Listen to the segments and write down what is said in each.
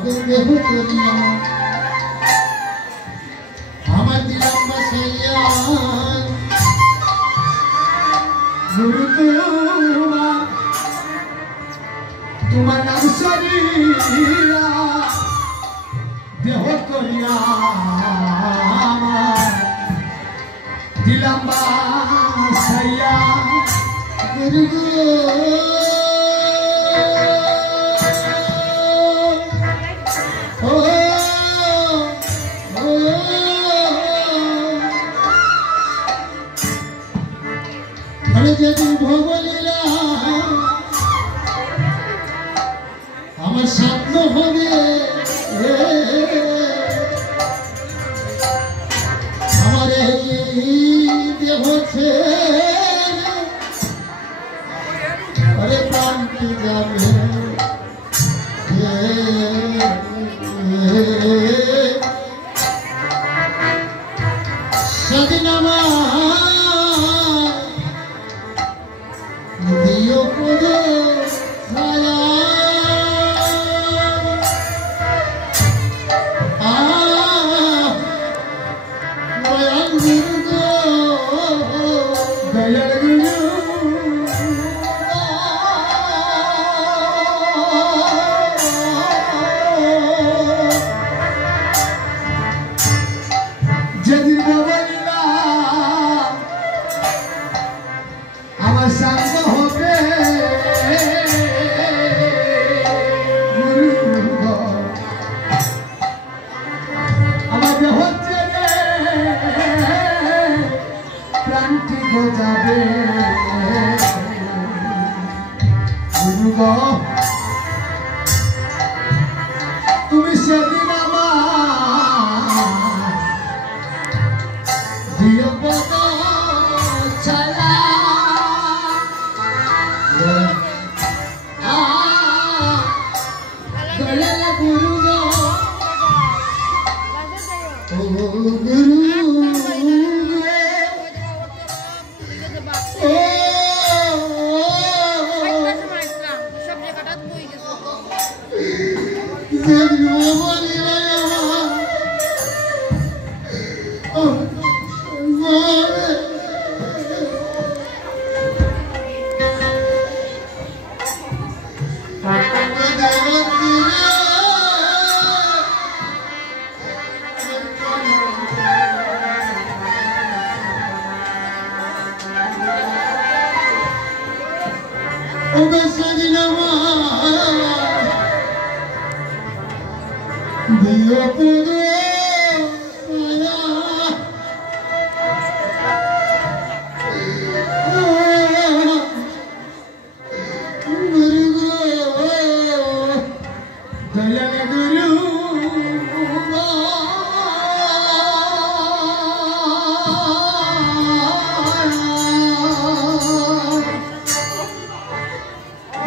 হবে দেহ করিয়া আমার দিলাম বাসাইয়া গুরু তোমার নাম সরিয়া দেহ করিয়া দিলাম বাসাইয়া গুরু যেদিন ভবলীলা আমার স্বপ্ন হবে আমার এই দেহ ছেড়ে প্রান্তি যাবে সেদিন আমার তুমি সেদিন আমার দিও পদ ছায়া দয়াল গুরু ও গুরু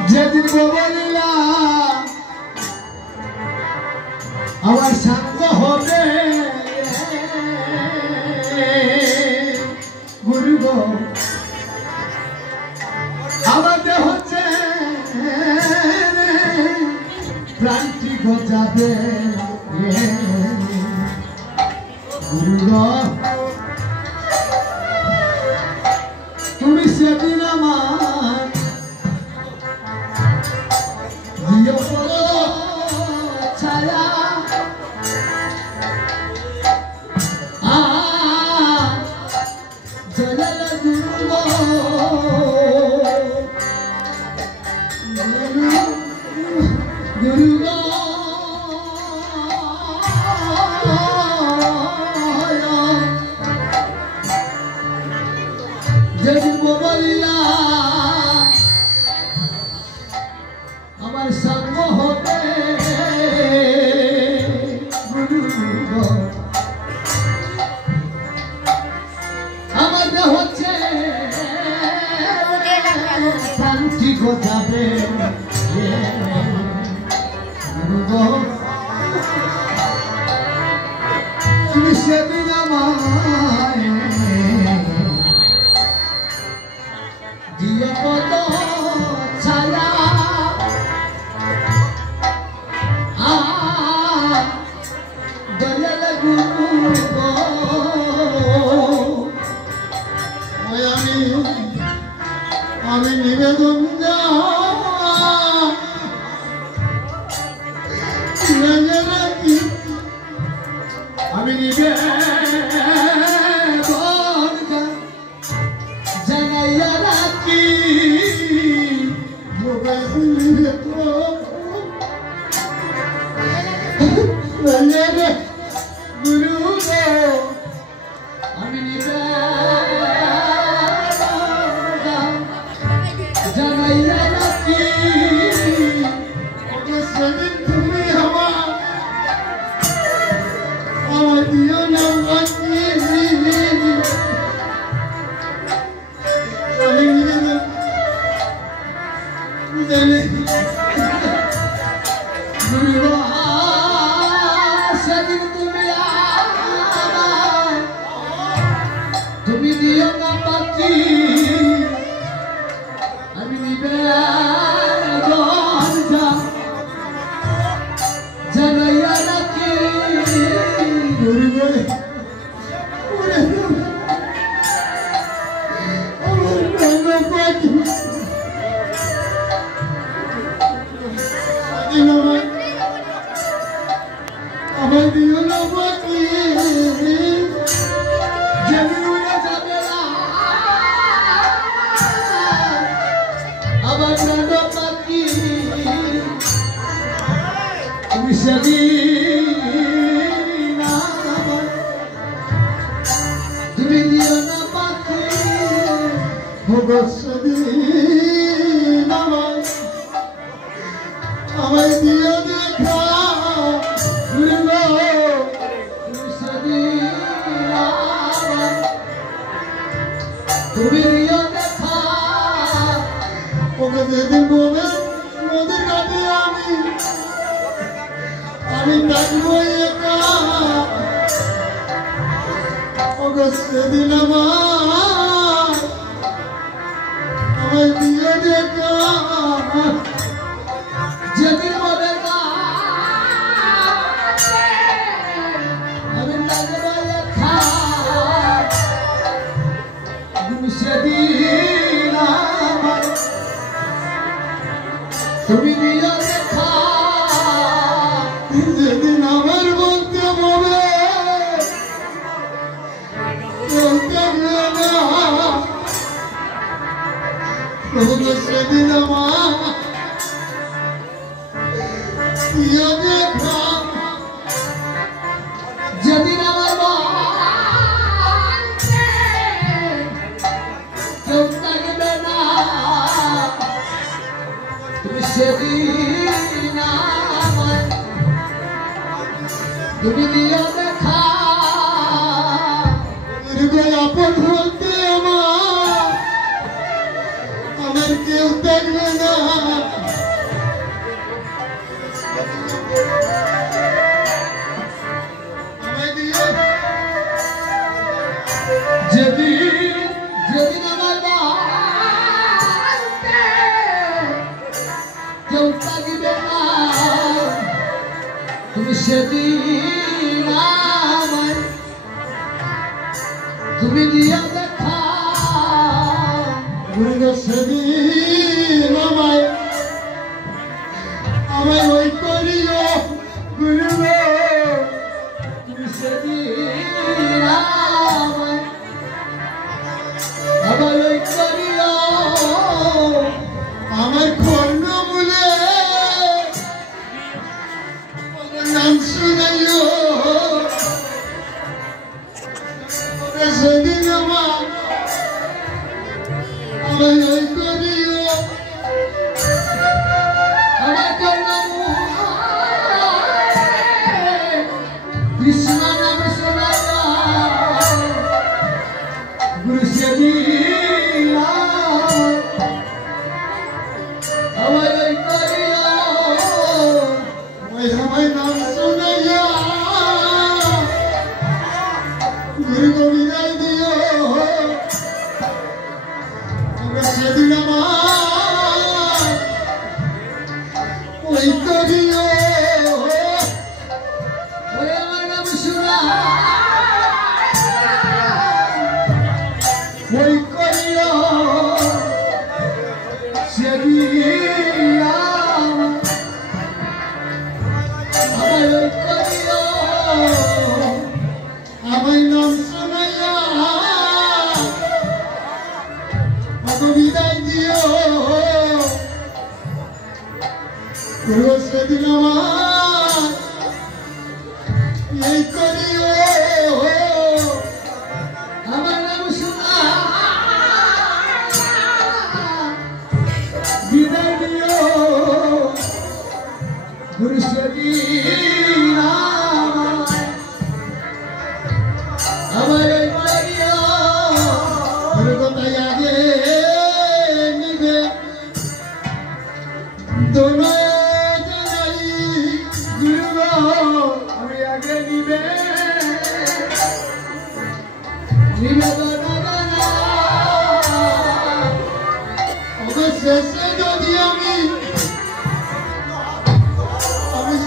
যেদিন বলিলা আমার সাঙ্গ হবে গুরু গো আমার দেহ প্রান্তি যাবে গুরু গো তুমি সেদিন আমার দিও পদ ছায়া দয়াল গুরু গো গুরু গো যেদিন বলিলা আমার সঙ্গ হবে গুরু গো আমার দেহ শান্তি যাবে গুরু গো তুমি সেদিন আমায় দিও পদ ছায়া আমি নিবে জানাইয়া রাখি গুরু আমি নিবে জানাইয়া রাখি সেদিন তুমি আমার দিও না সেদিন তুমি দিও না পাখি আমি নিবে জানাইয়া রাখি আমার দিও না পাখি জমিনে যাবে না আমার প্রাণ পাখি তুমি সেদিন তুমি দিও না পাখি সেদিন আমার দিও দেখা তুমি দিও দেখা ওকে যেদিন বলে নদীর ঘাটে আমি থাকবো একা ওকে সেদিন আমার দিও দেখা যেদিন বলে না আমি থাকবো একা সেদিন তুমি দিও দেখা যেদিন আমার বলতে বলে সেদিন আমার দিও দেখা যেদিন আমার কেউ থাকবে না তুমি সেদিন তুমি দিও দেখা আপন বলতে আমার কেউ থাকবে না যেদিন যেদিন আমার কেউ থাকবে না তুমি সেদিন তুমি দিও দেখা সেদিন আমায় ওই করিও গুরু তুমি সেদিন আমায় ওই করিও আমার কর্ণ বলে নাম শুনাইও সেদিন আমায় ওই করিও আমার কর্ণ কৃষ্ণ নাম শোনাইয়া গুরু সেদিন আমার ওই করিও ওই আমার নাম শোনাইয়া গুরু গোবিন্দাই দিও সেদিন আমার ওই করিও ওই আমার নাম শোনা ওই করিও সেদিন এই করিও আমার নাম শোনা বিদায় দিও গুরু সেদিন আমার এই করিও কোথায় আগে নিবে দোনো অবশেষে যদি আমি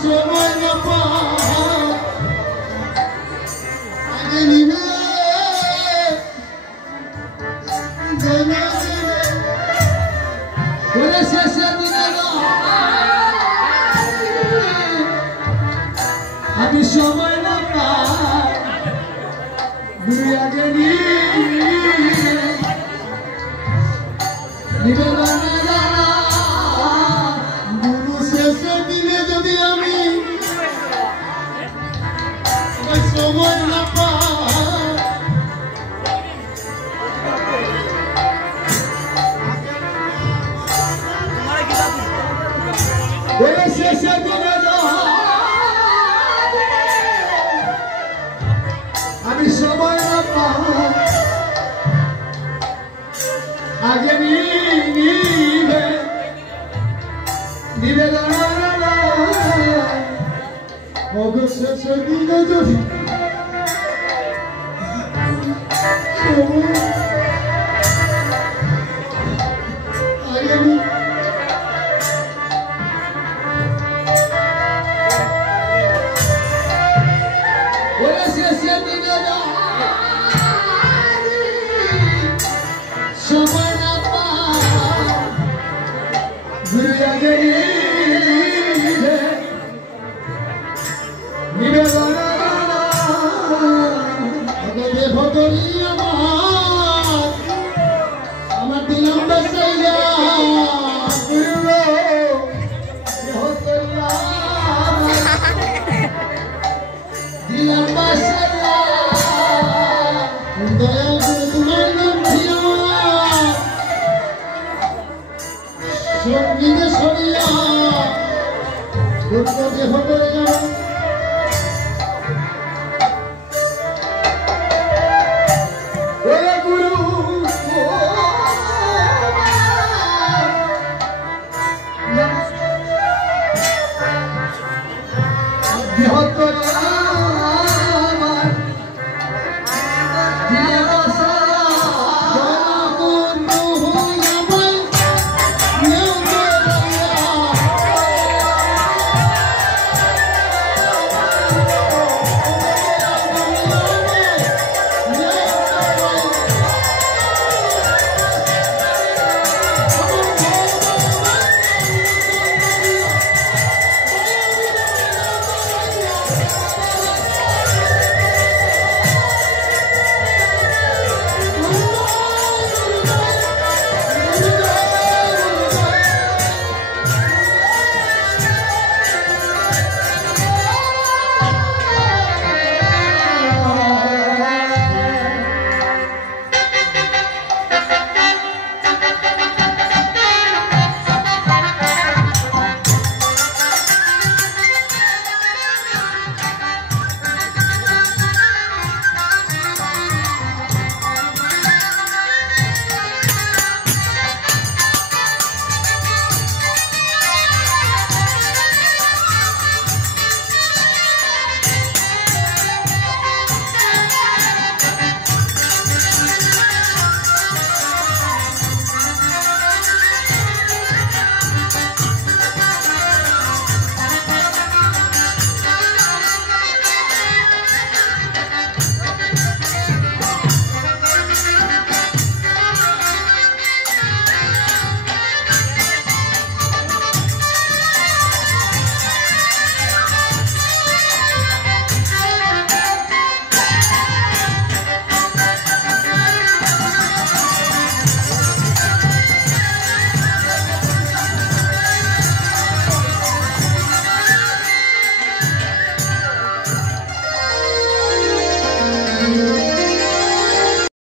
সময় না পাই আগে নিবে শেষে দিনে আমি সময় না পাই দুই আগে গুরু শেষে দিনে যদি আমি সময় না পাই শেষে দিনে আমি সময় না পাই আগে নিবে অবশেষে দিনে যদি